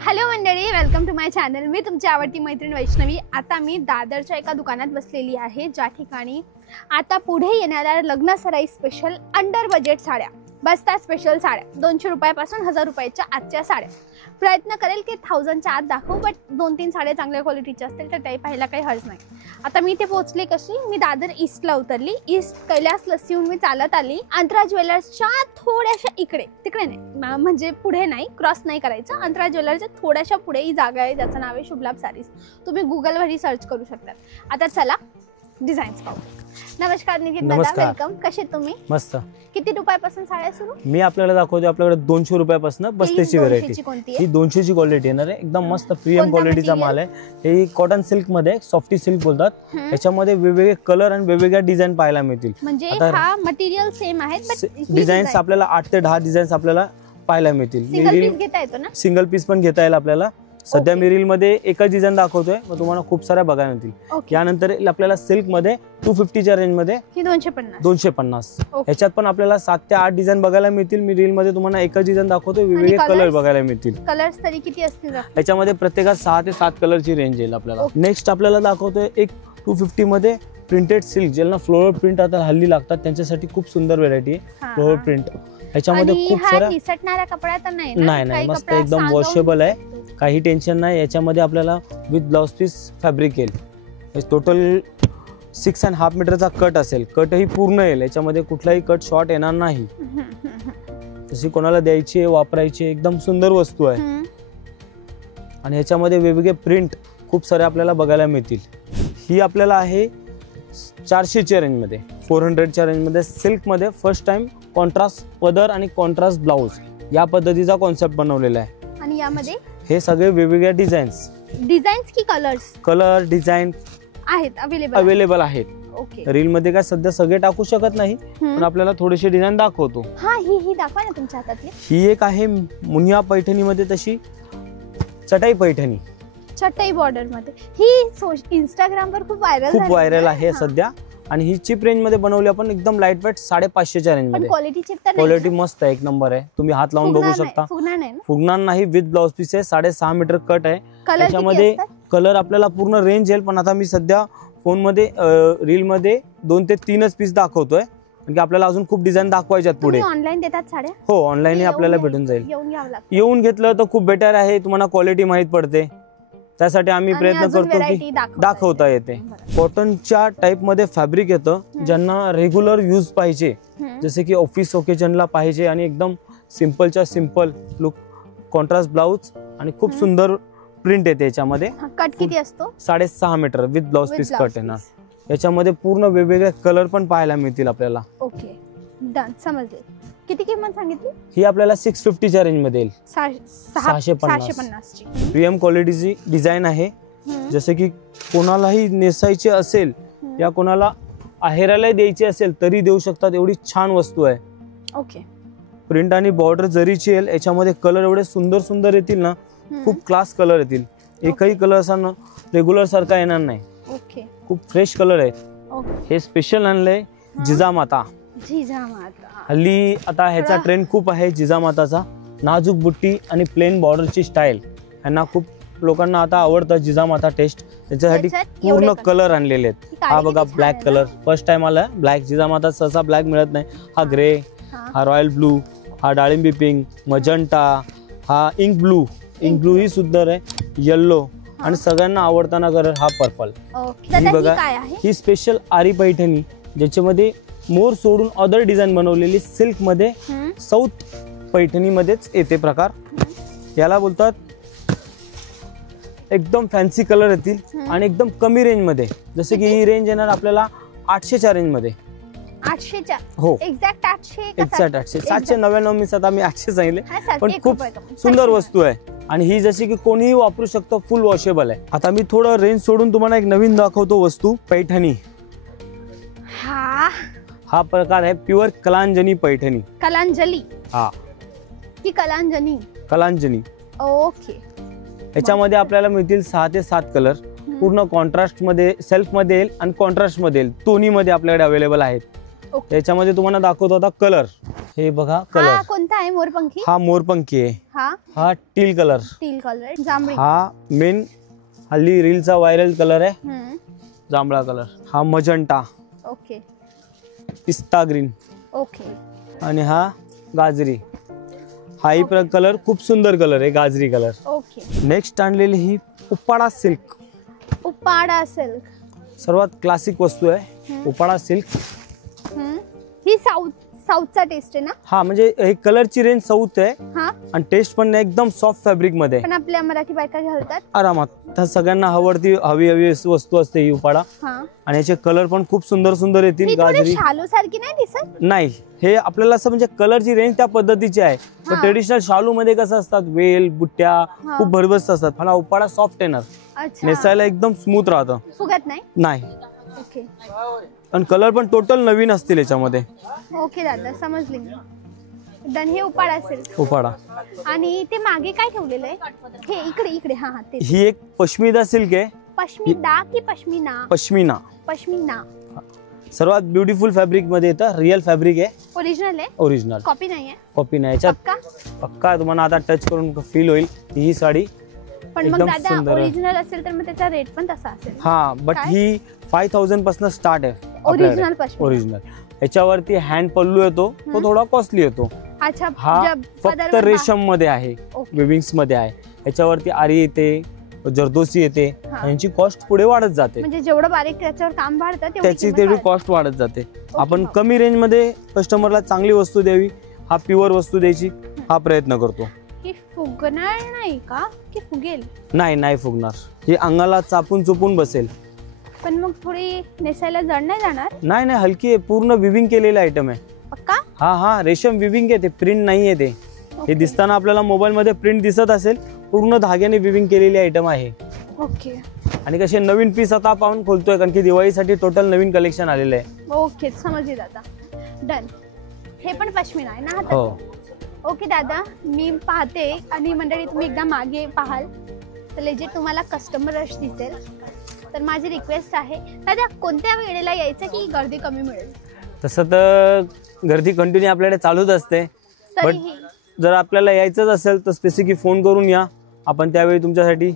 Hello मंडळी, welcome to my channel. मी तुमची आवडती मैत्रीण वैष्णवी। आता मी दादरच्या एका दुकानात बसलेली आहे, ज्या ठिकाणी आता पुढे येणाऱ्या लग्न सराई स्पेशल अंडर बजेट साड्या बसतात। स्पेशल साड्या 200 रुपयापासून 1000 रुपयाच्या आजच्या साड्या। प्रयत्न करेल की 1000च्या आत दाखवू, बट 2-3 साड्या चांगल्या क्वालिटीच्या असतील तर त्याही पाहायला काही हर्ज नाही। आता मी इथे पोहोचले कशी, मी दादर ईस्टला उतरली। ईस्ट कैलास लस्सीहून मी चालत आली अंतरा ज्वेलर्सच्या थोड्याशा इकडे, तिकडे नाही म्हणजे पुढे नाही, क्रॉस नाही करायचं। अंतरा ज्वेलर्सच्या थोड्याशा पुढे ही जागा आहे, ज्याचं नाव आहे शुभलाभ सारीज। तुम्ही गुगलवरही सर्च करू शकता। आता चला डिझाईन्स पाहू। नमस्कार निखिल दादा, वेलकम। कसे तुम्ही? मस्त। किती रुपयापासून साड्या सुरू? मी आपल्याला दाखवतो आपल्याकडे 200 रुपयापासून 32ची व्हरायटी। ही 200 ची क्वालिटी येणार आहे, एकदम मस्त प्रीमियम क्वालिटीचा माल आहे। हे कॉटन सिल्क मध्ये, सॉफ्टी सिल्क बोलतात। याच्यामध्ये वेगवेगळे कलर आणि वेगवेगळ्या डिझाइन पाहायला मिळतील। म्हणजे हा मटेरियल सेम आहे, बट डिझाईन्स आपल्याला 8 ते 10 डिझाईन्स आपल्याला पाहायला मिळतील। सिंगल पीस घेता येतो ना? सिंगल पीस पण घेता येईल आपल्याला। सध्या मी रील मध्ये एकच डिझाइन दाखवतोय, मग तुम्हाला खूप साऱ्या बघायला मिळतील। यानंतर आपल्याला सिल्क मध्ये 250च्या रेंज मध्ये 250 ह्याच्यात पण आपल्याला 7 ते 8 डिझाइन बघायला मिळतील। मी रील मध्ये तुम्हाला एकच डिझाइन दाखवतोय, वेगवेगळे कलर बघायला मिळतील। कलर्स तरी किती असतील? याच्यामध्ये प्रत्येकात 6 ते 7 कलरची रेंज येईल आपल्याला। नेक्स्ट आपल्याला दाखवतोय एक 250 मध्ये प्रिंटेड सिल्क, ज्यांना फ्लोरल प्रिंट आता हल्ली लागतात त्यांच्यासाठी खूप सुंदर व्हरायटी आहे फ्लोरल प्रिंट। ह्याच्यामध्ये खूप सारा निसटणारा कपडा तर नाही, नाही मस्त एकदम वॉशेबल आहे, काही टेन्शन नाही। याच्यामध्ये आपल्याला विथ ब्लाउज पीस फॅब्रिक येईल। टोटल 6.5 मीटरचा कट असेल, कटही पूर्ण येईल। याच्यामध्ये कुठलाही कट शॉर्ट येणार नाही। जशी कोणाला द्यायची वापरायची एकदम सुंदर वस्तू आहे। आणि याच्यामध्ये वेगवेगळे प्रिंट खूप सारे आपल्याला बघायला मिळतील। ही आपल्याला आहे 400च्या रेंज मध्ये, 400च्या रेंज मध्ये सिल्क मध्ये फर्स्ट टाइम कॉन्ट्रास्ट पदर आणि कॉन्ट्रास्ट ब्लाउज या पद्धतीचा कॉन्सेप्ट बनवलेला आहे। आणि यामध्ये हे सगळे वेगवेगळ्या डिझाईन्स की कलर डिझाईन आहेत अवेलेबल आहेत। रील मध्ये काय सध्या सगळे टाकू शकत नाही, पण आपल्याला थोडेसे डिझाईन दाखवतो। ही दाखवा ना तुमच्या हातातली। ही एक आहे मुनिया पैठणी मध्ये, तशी चटाई पैठणी, चटाई बॉर्डर मध्ये। ही इंस्टाग्राम वर खूप व्हायरल आहे सध्या। आणि ही चीप रेंज मध्ये बनवली आपण, एकदम लाईट वेट 550च्या रेंज मध्ये। क्वालिटी मस्त आहे, एक नंबर आहे। तुम्ही हात लावून बघू शकता, फुगणार नाही। विथ ब्लाउज पीस आहे, 6.5 मीटर कट आहे। त्याच्यामध्ये कलर आपल्याला पूर्ण रेंज येईल, पण आता मी सध्या फोन मध्ये रील मध्ये 2 ते 3च पीस दाखवतोय, कारण आपल्याला अजून खूप डिझाईन दाखवायच्यात पुढे। ऑनलाईन देतात साड्या? हो, ऑनलाईन आपल्याला भेटून जाईल। येऊन घेतलं तर खूप बेटर आहे, तुम्हाला क्वालिटी माहित पडते, त्यासाठी आम्ही प्रयत्न करतो की दाखवता येते। कॉटनच्या टाइप मध्ये फॅब्रिक येतं, ज्यांना रेग्युलर यूज पाहिजे, जसे की ऑफिस ओकेजनला पाहिजे आणि एकदम सिंपलच्या सिंपल लुक, कॉन्ट्रास्ट ब्लाउज आणि खूप सुंदर प्रिंट येते। याच्यामध्ये कट किती असतो? 6.5 meter with blouse piece cut येणार। याच्यामध्ये पूर्ण वेगवेगळे कलर पण पाहायला मिळतील आपल्याला। ओके, डन, समजले। किती किंमत सांगितली? ही आपल्याला 650च्या रेंज मध्ये येईल, 650 ची। प्रीमियम क्वालिटीची डिझाईन आहे। जसे की कोणालाही नेसायची असेल या कोणाला आहेराला द्यायची असेल तरी देऊ शकतात, एवढी छान वस्तू आहे। ओके, प्रिंट आणि बॉर्डर जरीची येईल। याच्यामध्ये कलर एवढे सुंदर सुंदर येतील ना, खूप क्लास कलर येतील। एकही कलर असा ना रेग्युलर सारखा येणार नाही। ओके, खूप फ्रेश कलर आहे। हे स्पेशल आणलंय जिजामाता। हल्ली आता ह्याचा ट्रेंड खूप आहे जिजामाताचा। नाजूक बुट्टी आणि प्लेन बॉर्डरची स्टाईल यांना खूप लोकांना आता आवडतं, जिजामाता टेस्ट। त्याच्यासाठी पूर्ण कलर आणलेले आहेत। हा बघा ब्लॅक कलर, फर्स्ट टाइम आला ब्लॅक। जिजामाता सहसा ब्लॅक मिळत नाही। हा ग्रे, हा रॉयल ब्लू, हा डाळिंबी पिंक, मजंटा, हा इंक ब्लू ही सुंदर आहे, येल्लो आणि सगळ्यांना आवडताना कलर हा पर्पल। ही बघा, ही स्पेशल आरी पैठणी, ज्याच्यामध्ये मोर सोडून अदर डिझाईन बनवलेली सिल्क मध्ये, साऊथ पैठणी मध्येच येते प्रकार। याला बोलतात एकदम फॅन्सी कलर येतील आणि एकदम कमी रेंज मध्ये। जसे की ही रेंज येणार आपल्याला 800च्या रेंज मध्ये। 800च्या? हो, एक्झॅक्ट 800? एक्झॅक्ट 800। 799 मी आता मी 800 सांगितले, पण खूप सुंदर वस्तू आहे। आणि ही जशी की कोणीही वापरू शकतो, फुल वॉशेबल आहे। आता मी थोडं रेंज सोडून तुम्हाला एक नवीन दाखवतो वस्तू, पैठणी। हा प्रकार आहे प्युअर कलांजनी पैठणी। कलांजली? हा, की कलांजनी? ओके। याच्यामध्ये आपल्याला मिळतील 6 ते 7 कलर, पूर्ण कॉन्ट्रास्ट मध्ये, सेल्फ मध्ये येईल आणि कॉन्ट्रास्ट मध्ये येईल, दोन्ही मध्ये आपल्याकडे अवेलेबल आहेत। याच्यामध्ये तुम्हाला दाखवतो आता कलर। हे बघा हा कलर, कोणता आहे? मोरपंखी. हा मोरपंखी आहे. हा टील कलर. Teal colour. जांभळी. हा मेन हल्ली रीलचा व्हायरल कलर आहे, हम्म. जांभळा कलर. हा मजंटा. ओके पिस्ता ग्रीन. ओके. आणि हा गाजरी. हाही कलर खूप सुंदर कलर आहे, गाजरी कलर. ओके. नेक्स्ट आणलेली ही उपाडा सिल्क. उपाडा सिल्क. सर्वात क्लासिक वस्तू आहे उपाडा सिल्क. ही साऊथचा टेस्ट आहे ना? हा म्हणजे हे कलरची रेंज साऊथ आहे हा. आणि टेस्ट पण एकदम सॉफ्ट फॅब्रिक मध्ये. पण आपल्या मराठी बायका घालतात आरामात. तर सगळ्यांना आवडती हवी वस्तू असते ही उपाडा. हा. आणि याचे कलर पण खूप सुंदर सुंदर येतील. गाजरी शालू सारखी नाही दिसत? नाही, हे आपल्याला असं म्हणजे कलरची रेंज त्या पद्धतीची आहे. पण ट्रेडिशनल शालू मध्ये कसं असतात, वेल बुट्ट्या खूप भरबस्त असतात. पण हा उपाडा सॉफ्ट येणार, नेसायला एकदम स्मूथ राहतं, फुगत नाही. नाही. ओके. आणि कलर पण टोटल नवीन असतील याच्यामध्ये. ओके दादा, समजली मी. डन. हे उपाडा असेल उपाडा. आणि ते मागे काय ठेवलेलं आहे? हे इकडे इकडे. हा हा ते. ही एक पश्मिना सिल्क आहे. पश्मिना की पश्मिना? पश्मिना. पश्मिना. सर्वात ब्युटिफुल फॅब्रिक मध्ये येतं. रिअल फॅब्रिक आहे, ओरिजिनल आहे. ओरिजिनल, कॉपी नाही आहे. कॉपी नाही. याच्यात पक्का तुम्हाला आता टच करून फील होईल ही साडी. पण मग दादा ओरिजिनल असेल तर मग त्याचा रेट पण तसा असेल. हा, बट ही 5000 पासून स्टार्ट आहे ओरिजिनल पश्मिना. ओरिजिनल. याच्यावरती हँड पल्लू येतो, तो थोडा कॉस्टली येतो. अच्छा. हा फक्त रेशम मध्ये आहे, विविंग्स मध्ये आहे. याच्यावरती आरी येते, जरदोसी येते. यांची कॉस्ट पुढे वाढत जाते. म्हणजे जेवढं बारीक त्याच्यावर काम वाढतं त्याची तेवढी कॉस्ट वाढत जाते. आपण कमी रेंज मध्ये कस्टमरला चांगली वस्तू द्यावी, हा प्युअर वस्तू द्यायची हा प्रयत्न करतो. ही फुगणार नाही का की फुगेल? नाही फुगणार. ही अंगाला चापून चुपून बसेल. पण मग थोडी नेसायला जड नाही जाणार? नाही, हलकी आहे. पूर्ण विविंग केलेलं आयटम आहे. पक्का? हा रेशम विविंग आहे, ते प्रिंट नाहीये ते. हे दिसताना आपल्याला मोबाईल मध्ये प्रिंट दिसत असेल, पूर्ण धाग्याने विविंग केलेली आयटम आहे. ओके. आणि कसे नवीन पीस आता आपण खोलतोय, कारण की दिवाळीसाठी टोटल नवीन कलेक्शन आलेलं आहे. ओके, समजली दादा. डन. हे पण पश्मिना आहे ना? हो. ओके दादा, मी पाहते आणि मंडळी तुम्ही एकदा मागे पाहाल तर लेजिट तुम्हाला कस्टमर रश दिसेल. तर माझी रिक्वेस्ट आहे दादा, कोणत्या वेळेला यायचं की गर्दी कमी मिळेल? तसं तर गर्दी कंटिन्यू आपल्याकडे चालूच असते. बट जर आपल्याला यायचंच असेल तर स्पेसिफिक फोन करून या, आपण त्यावेळी तुमच्यासाठी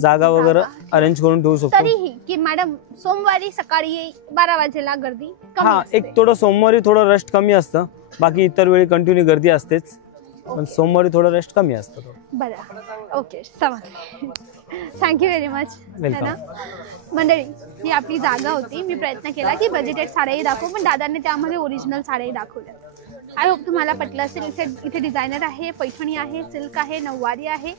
जागा वगैरे अरेंज करून ठेवू शकतो. तरीही की मॅडम सोमवारी सकाळी 12 वाजेला गर्दी कमी असते. एक थोडं सोमवारी थोडं रश कमी असतं, बाकी इतर वेळी कंटिन्यू गर्दी असतेच. पण सोमवारी थोडं रेस्ट कमी असतं. बरं. ओके, समजले. Thank you very much. वेलकम. मंडळी, ही आपली जागा होती. मी प्रयत्न केला की बजेटेड साड्याही दाखवू, पण दादांनी त्यामध्ये ओरिजिनल साड्याही दाखवल्या. आय होप तुम्हाला पटलं असेल. इथे डिझायनर आहे, पैठणी आहे, सिल्क आहे, नऊवारी आहे,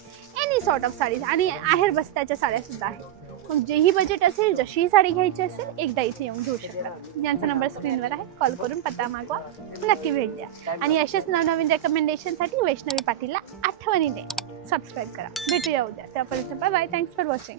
एनी सॉर्ट ऑफ साडीज आणि आहेर बस्त्याच्या साड्या सुद्धा आहेत. मग जेही बजेट असेल, जशीही साडी घ्यायची असेल, एकदा इथे येऊन घेऊ शकता. यांचा नंबर स्क्रीनवर आहे, कॉल करून पत्ता मागवा, नक्की भेट द्या. आणि अशाच नवनवीन रेकमेंडेशनसाठी वैष्णवी पाटीलला आठवणीने सबस्क्राईब करा. भेटूया उद्या. त्यापर्यंत bye bye. Thanks for watching.